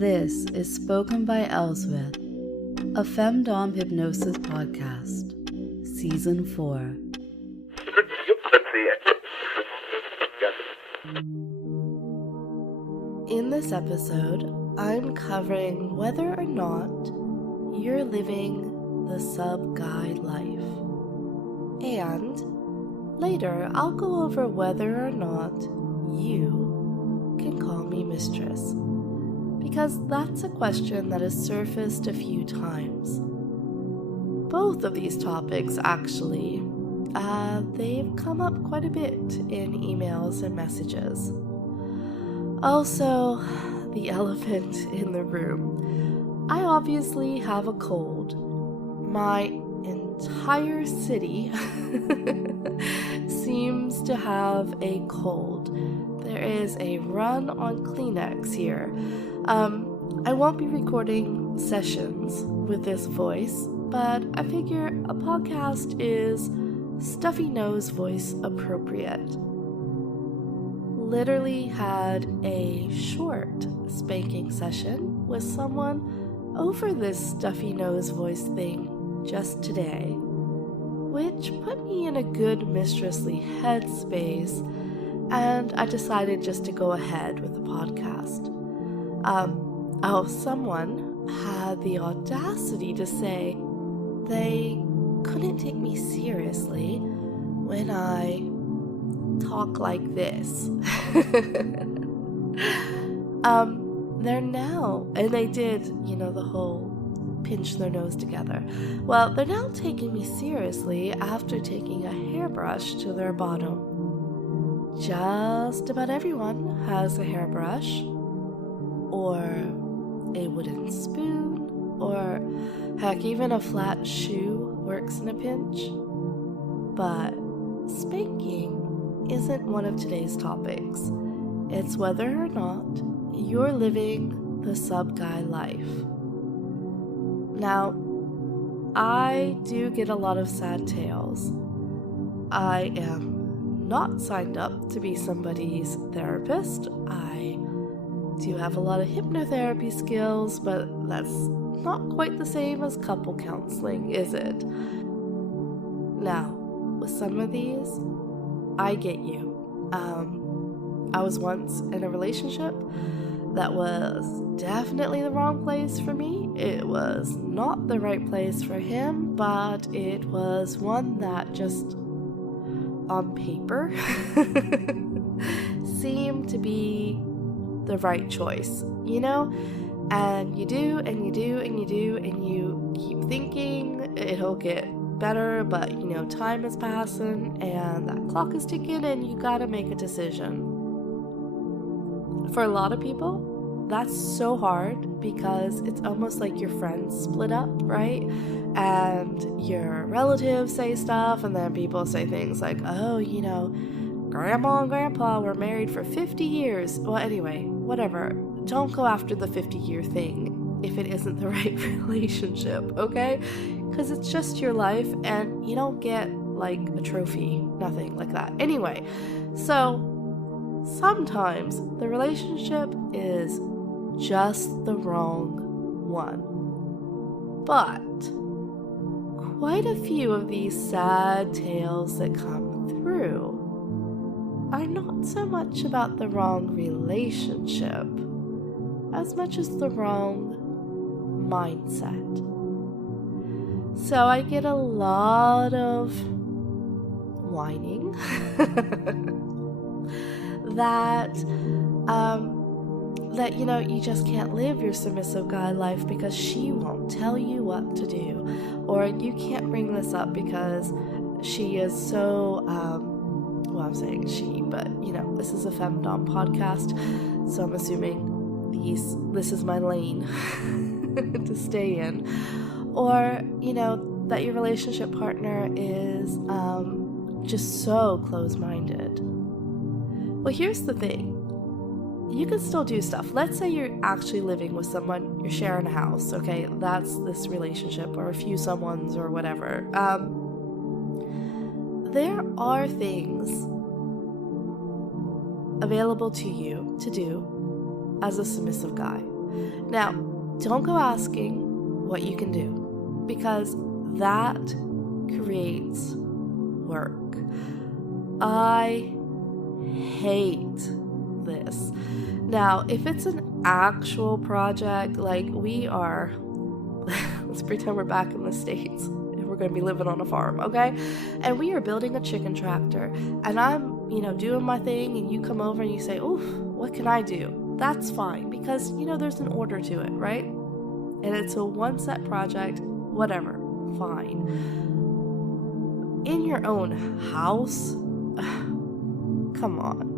This is Spoken by Elswith, a femdom hypnosis podcast, Season 4. In this episode, I'm covering whether or not you're living the sub-guy life. And later, I'll go over whether or not you can call me Mistress. Because that's a question that has surfaced a few times. Both of these topics, actually, they've come up quite a bit in emails and messages. Also, the elephant in the room. I obviously have a cold. My entire city seems to have a cold. There is a run on Kleenex here. I won't be recording sessions with this voice, but I figure a podcast is stuffy nose voice appropriate. Literally had a short spanking session with someone over this stuffy nose voice thing just today, which put me in a good mistressly headspace, and I decided just to go ahead with the podcast. Someone had the audacity to say they couldn't take me seriously when I talk like this. They're now, and they did, the whole pinch their nose together. Well, they're now taking me seriously after taking a hairbrush to their bottom. Just about everyone has a hairbrush, or a wooden spoon, or heck, even a flat shoe works in a pinch. But spanking isn't one of today's topics. It's whether or not you're living the sub-guy life. Now, I do get a lot of sad tales. I am not signed up to be somebody's therapist. I do have a lot of hypnotherapy skills, but that's not quite the same as couple counseling, is it? Now, with some of these, I get you. I was once in a relationship that was definitely the wrong place for me. It was not the right place for him, but it was one that just, on paper, seemed to be the right choice, And you do, and you do, and you do, and you keep thinking it'll get better, but, time is passing, and that clock is ticking, and you gotta make a decision. For a lot of people, that's so hard because it's almost like your friends split up, right? And your relatives say stuff, and then people say things like, oh, Grandma and Grandpa were married for 50 years. Well, anyway, whatever. Don't go after the 50-year thing if it isn't the right relationship, okay? Because it's just your life, and you don't get, like, a trophy. Nothing like that. Anyway, so sometimes the relationship is just the wrong one. But quite a few of these sad tales that come through are not so much about the wrong relationship as much as the wrong mindset. So I get a lot of whining that you just can't live your submissive guy life because she won't tell you what to do, or you can't bring this up because she is so I'm saying she, but this is a femdom podcast, so I'm assuming this is my lane to stay in. Or that your relationship partner is just so close-minded. Well, here's the thing. You can still do stuff. Let's say you're actually living with someone, you're sharing a house, okay? That's this relationship, or a few someones, or whatever. There are things available to you to do as a submissive guy. Now, don't go asking what you can do, because that creates work. I hate this. Now, if it's an actual project, like we are, let's pretend we're back in the States and we're going to be living on a farm, okay? And we are building a chicken tractor, and I'm, doing my thing, and you come over and you say, oof, what can I do? That's fine, because, there's an order to it, right? And it's a one-set project, whatever, fine. In your own house, come on.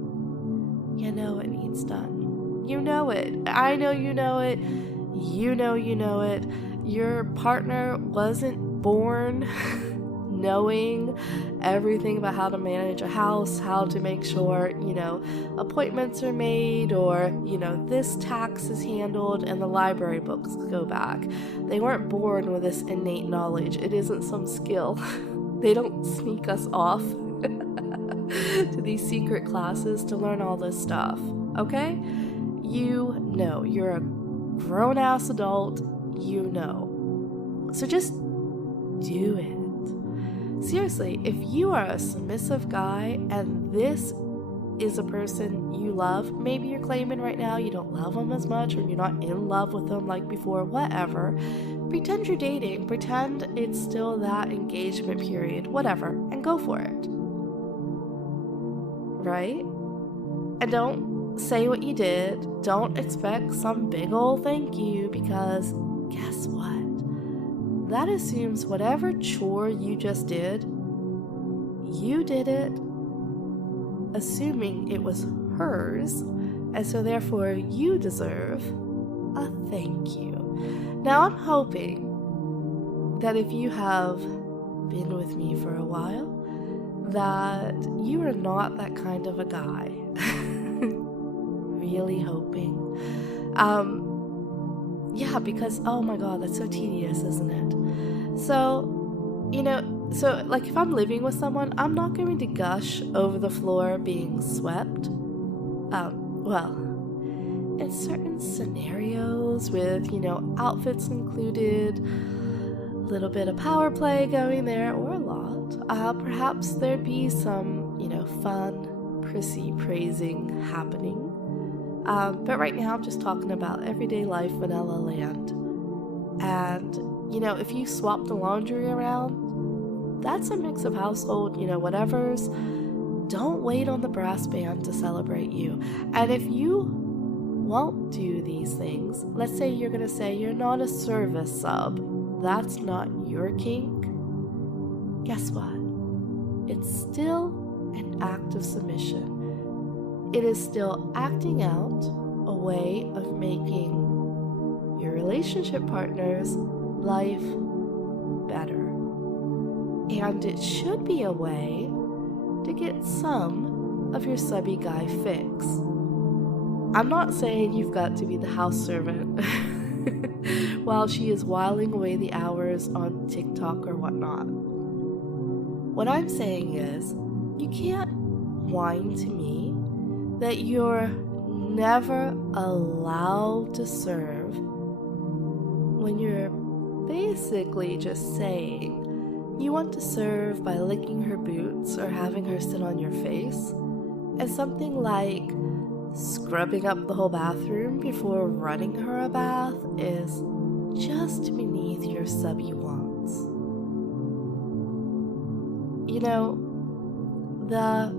You know it needs done. You know it. I know you know it. You know it. Your partner wasn't born knowing everything about how to manage a house, how to make sure, appointments are made, or, this tax is handled and the library books go back. They weren't born with this innate knowledge. It isn't some skill. They don't sneak us off to these secret classes to learn all this stuff, okay? You're a grown-ass adult, So just do it. Seriously, if you are a submissive guy and this is a person you love, maybe you're claiming right now you don't love them as much, or you're not in love with them like before, whatever, pretend you're dating, pretend it's still that engagement period, whatever, and go for it. Right? And don't say what you did. Don't expect some big old thank you, because guess what? That assumes whatever chore you just did, you did it assuming it was hers, and so therefore you deserve a thank you. Now, I'm hoping that if you have been with me for a while, that you are not that kind of a guy. Really hoping. Yeah, because, oh my god, that's so tedious, isn't it? So, like if I'm living with someone, I'm not going to gush over the floor being swept. Well, in certain scenarios with, outfits included, a little bit of power play going there, or a lot, perhaps there'd be some, fun, prissy praising happening. But right now I'm just talking about everyday life, vanilla land. And, if you swap the laundry around, that's a mix of household, whatevers. Don't wait on the brass band to celebrate you. And if you won't do these things, let's say you're going to say you're not a service sub, that's not your kink, guess what? It's still an act of submission. It is still acting out a way of making your relationship partner's life better. And it should be a way to get some of your subby guy fix. I'm not saying you've got to be the house servant while she is whiling away the hours on TikTok or whatnot. What I'm saying is, you can't whine to me that you're never allowed to serve when you're basically just saying you want to serve by licking her boots or having her sit on your face, and something like scrubbing up the whole bathroom before running her a bath is just beneath your subby wants. The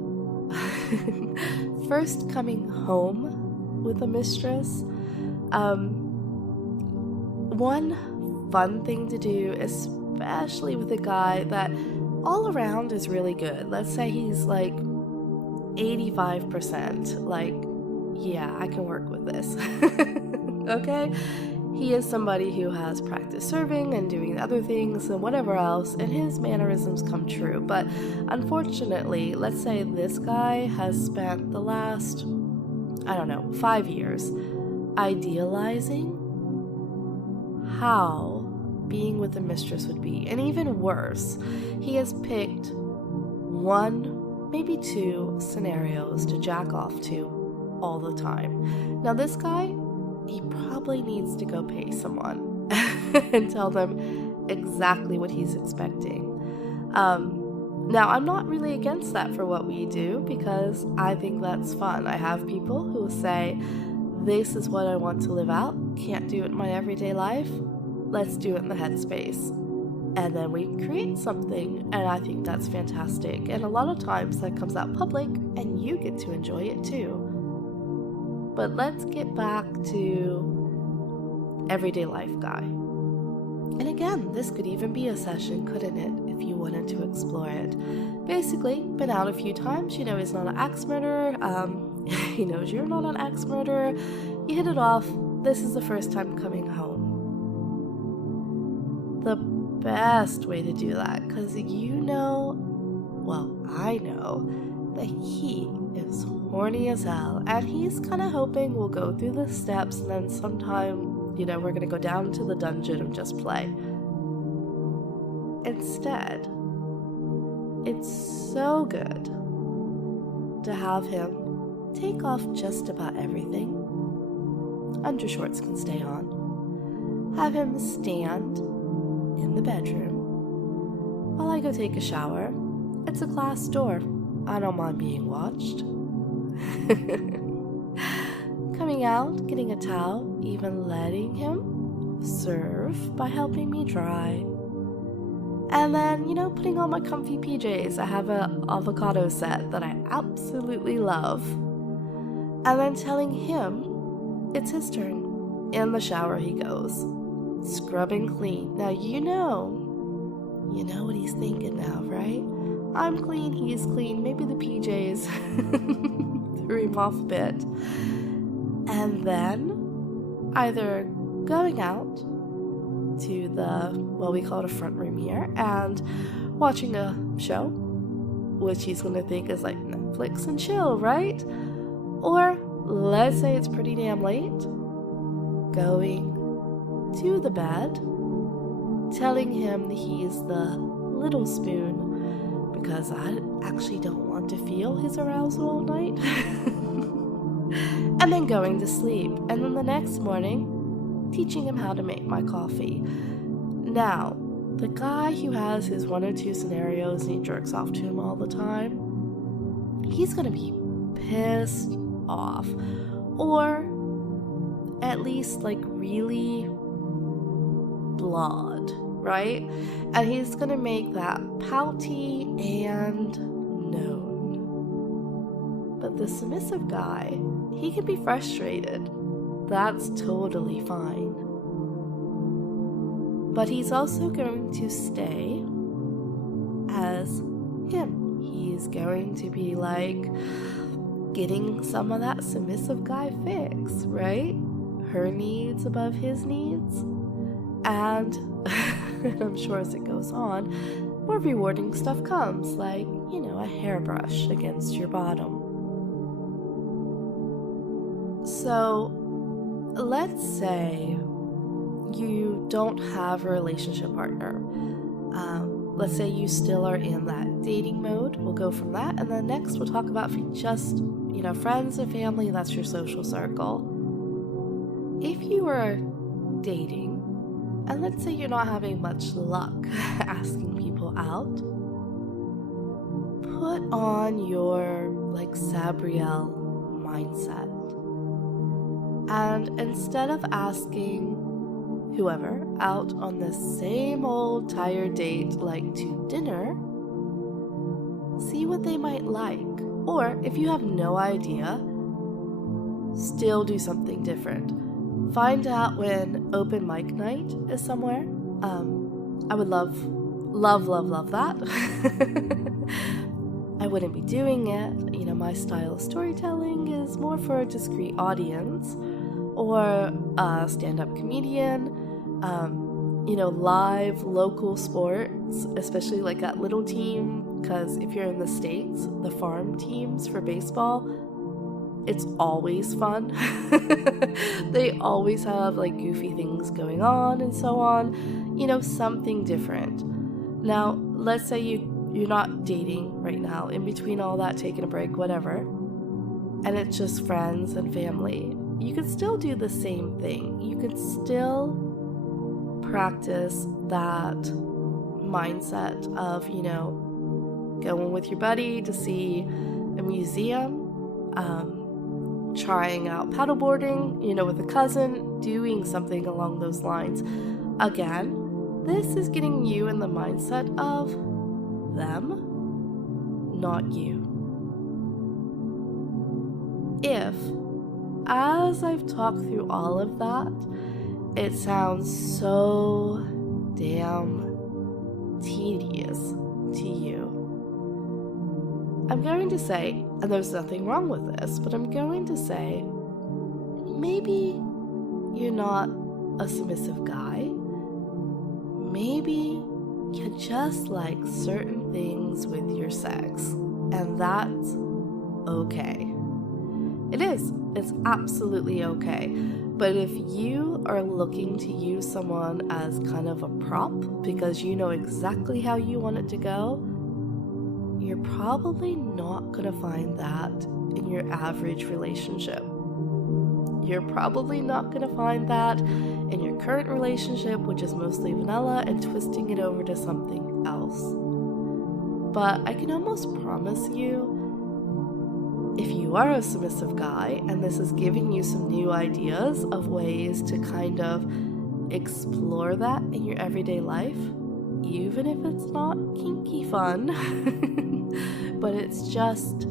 first coming home with a mistress, one fun thing to do, especially with a guy that all around is really good. Let's say he's like 85%, like, yeah, I can work with this. Okay? He is somebody who has practiced serving and doing other things and whatever else, and his mannerisms come true. But unfortunately, let's say this guy has spent the last, 5 years idealizing how being with a mistress would be. And even worse, he has picked 1, maybe 2 scenarios to jack off to all the time. Now, this guy he probably needs to go pay someone and tell them exactly what he's expecting. Now, I'm not really against that for what we do because I think that's fun. I have people who say, this is what I want to live out, can't do it in my everyday life, let's do it in the headspace. And then we create something, and I think that's fantastic. And a lot of times that comes out public, and you get to enjoy it too. But let's get back to everyday life guy. And again, this could even be a session, couldn't it, if you wanted to explore it. Basically, been out a few times, you know he's not an axe murderer, he knows you're not an axe murderer, you hit it off, this is the first time coming home. The best way to do that, because you know, well, I know, that he is horny as hell, and he's kind of hoping we'll go through the steps, and then sometime, you know, we're gonna go down to the dungeon and just play. Instead, it's so good to have him take off just about everything. Undershorts can stay on. Have him stand in the bedroom while I go take a shower. It's a glass door. I don't mind being watched. Coming out, getting a towel, even letting him serve by helping me dry. And then, you know, putting on my comfy PJs. I have an avocado set that I absolutely love. And then telling him it's his turn. In the shower he goes, scrubbing clean. Now you know what he's thinking now, right? I'm clean, he's clean, maybe the PJs threw him off a bit. And then either going out to the, well, we call it a front room here, and watching a show, which he's going to think is like Netflix and chill, right? Or let's say it's pretty damn late, going to the bed, telling him he's the little spoon, because I actually don't want to feel his arousal all night. And then going to sleep. And then the next morning, teaching him how to make my coffee. Now, the guy who has his 1 or 2 scenarios and he jerks off to him all the time, he's gonna be pissed off. Or at least like really blawed, right? And he's gonna make that pouty and known. But the submissive guy, he can be frustrated. That's totally fine. But he's also going to stay as him. He's going to be like getting some of that submissive guy fix, right? Her needs above his needs. And I'm sure as it goes on, more rewarding stuff comes, like, you know, a hairbrush against your bottom. So, let's say you don't have a relationship partner. Let's say you still are in that dating mode. We'll go from that, and then next we'll talk about just, you know, friends and family. That's your social circle. If you are dating, and let's say you're not having much luck asking people out, put on your, like, Sabriel mindset. And instead of asking whoever out on the same old tired date, like to dinner, see what they might like. Or if you have no idea, still do something different. Find out when open mic night is somewhere. I would love that. I wouldn't be doing it. You know, my style of storytelling is more for a discreet audience, or a stand-up comedian, you know, live local sports, especially like that little team, because if you're in the States, the farm teams for baseball, it's always fun. They always have like goofy things going on and so on, you know, something different. Now, let's say you're not dating right now, in between all that, taking a break, whatever, and it's just friends and family. you can still do the same thing. You can still practice that mindset of, going with your buddy to see a museum, trying out paddleboarding, with a cousin, doing something along those lines. Again, this is getting you in the mindset of them, not you. If, as I've talked through all of that, it sounds so damn tedious to you, I'm going to say, and there's nothing wrong with this, but I'm going to say, maybe you're not a submissive guy. Maybe you just like certain things with your sex, and that's okay. It is. It's absolutely okay. But if you are looking to use someone as kind of a prop because you know exactly how you want it to go, you're probably not going to find that in your average relationship. You're probably not going to find that in your current relationship, which is mostly vanilla, and twisting it over to something else. But I can almost promise you, if you are a submissive guy and this is giving you some new ideas of ways to kind of explore that in your everyday life, even if it's not kinky fun, but it's just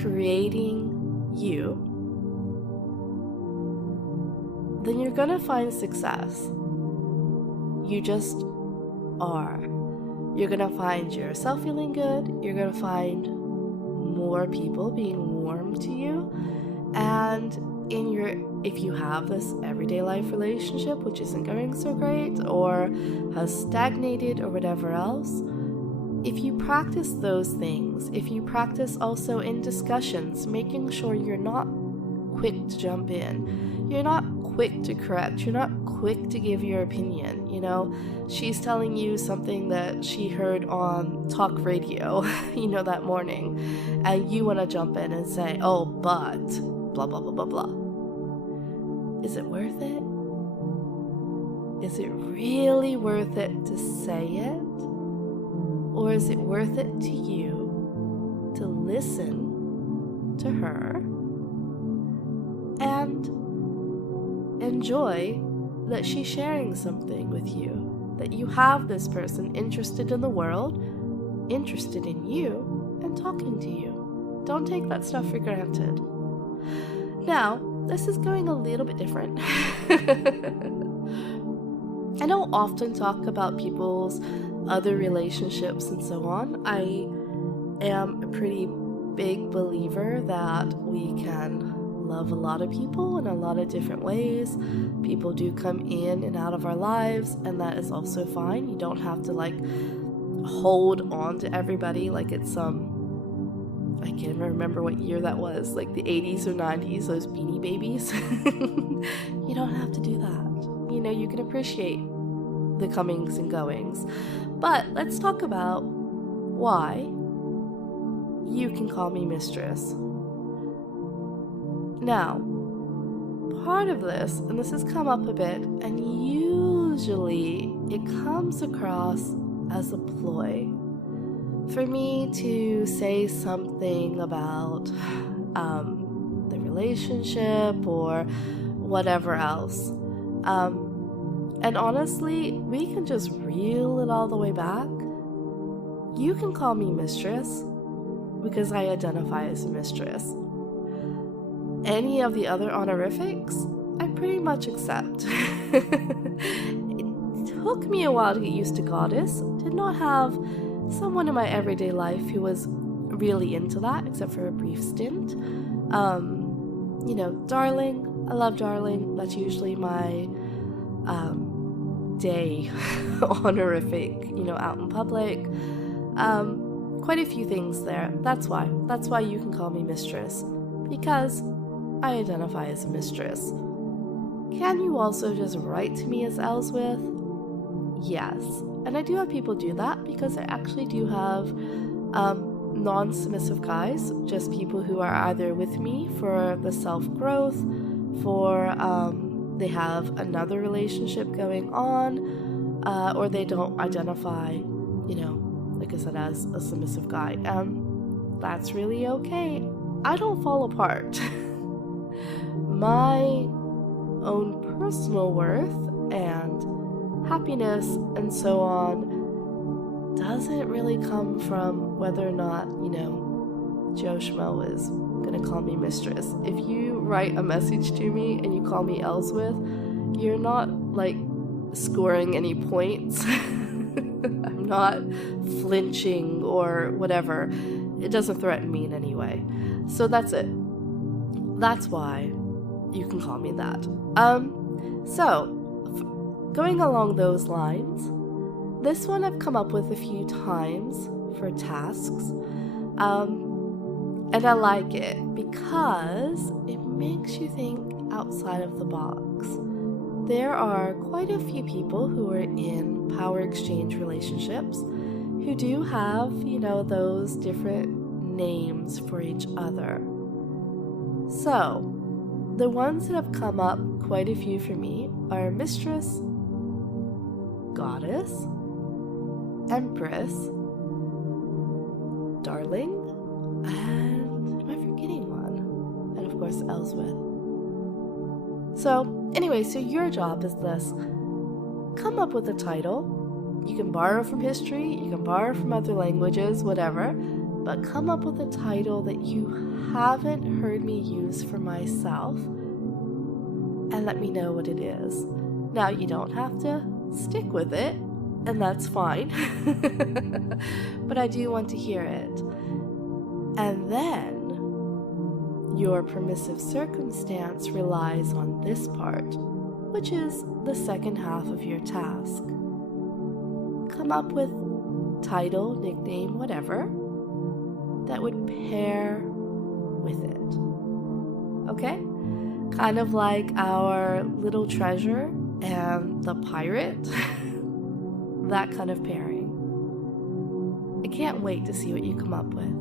creating you, then you're gonna find success. You just are. You're gonna find yourself feeling good. You're gonna find more people being warm to you, and if you have this everyday life relationship which isn't going so great or has stagnated or whatever else, if you practice those things, if you practice also in discussions, making sure you're not quick to jump in, you're not quick to correct, you're not quick to give your opinion. She's telling you something that she heard on talk radio, that morning, and you want to jump in and say, oh, but blah, blah, blah, blah, blah. Is it worth it? Is it really worth it to say it? Or is it worth it to you to listen to her and enjoy that she's sharing something with you, that you have this person interested in the world, interested in you, and talking to you? Don't take that stuff for granted. Now, this is going a little bit different. I don't often talk about people's other relationships and so on. I am a pretty big believer that we can love a lot of people in a lot of different ways. People do come in and out of our lives, and that is also fine. You don't have to hold on to everybody like it's I can't remember what year that was, like the 80s or 90s, those Beanie Babies. You don't have to do that. You can appreciate the comings and goings. But let's talk about why you can call me Mistress. Now, part of this, and this has come up a bit, and usually it comes across as a ploy for me to say something about the relationship or whatever else. And honestly, we can just reel it all the way back. You can call me Mistress because I identify as a mistress. Any of the other honorifics, I pretty much accept. It took me a while to get used to goddess. Did not have someone in my everyday life who was really into that, except for a brief stint. Darling. I love darling. That's usually my day honorific, out in public. Quite a few things there. That's why you can call me Mistress, because I identify as a mistress. Can you also just write to me as Elswith? Yes. And I do have people do that because I actually do have non-submissive guys, just people who are either with me for the self-growth, for they have another relationship going on, or they don't identify, like I said, as a submissive guy. That's really okay. I don't fall apart. My own personal worth and happiness and so on doesn't really come from whether or not, Joe Schmo is gonna call me Mistress. If you write a message to me and you call me Elswith, you're not like scoring any points. I'm not flinching or whatever. It doesn't threaten me in any way. So that's it. That's why you can call me that. Going along those lines, this one I've come up with a few times for tasks. And I like it because it makes you think outside of the box. There are quite a few people who are in power exchange relationships who do have, those different names for each other. So, the ones that have come up, quite a few for me, are Mistress, Goddess, Empress, Darling, and am I forgetting one? And of course, Elswith. So, anyway, so your job is this. Come up with a title. You can borrow from history, you can borrow from other languages, whatever, but come up with a title that you haven't heard me use for myself and let me know what it is. Now, you don't have to stick with it, and that's fine, but I do want to hear it. And then your permissive circumstance relies on this part, which is the second half of your task. Come up with title, nickname, whatever, that would pair with it. Okay? Kind of like our little treasure and the pirate. That kind of pairing. I can't wait to see what you come up with.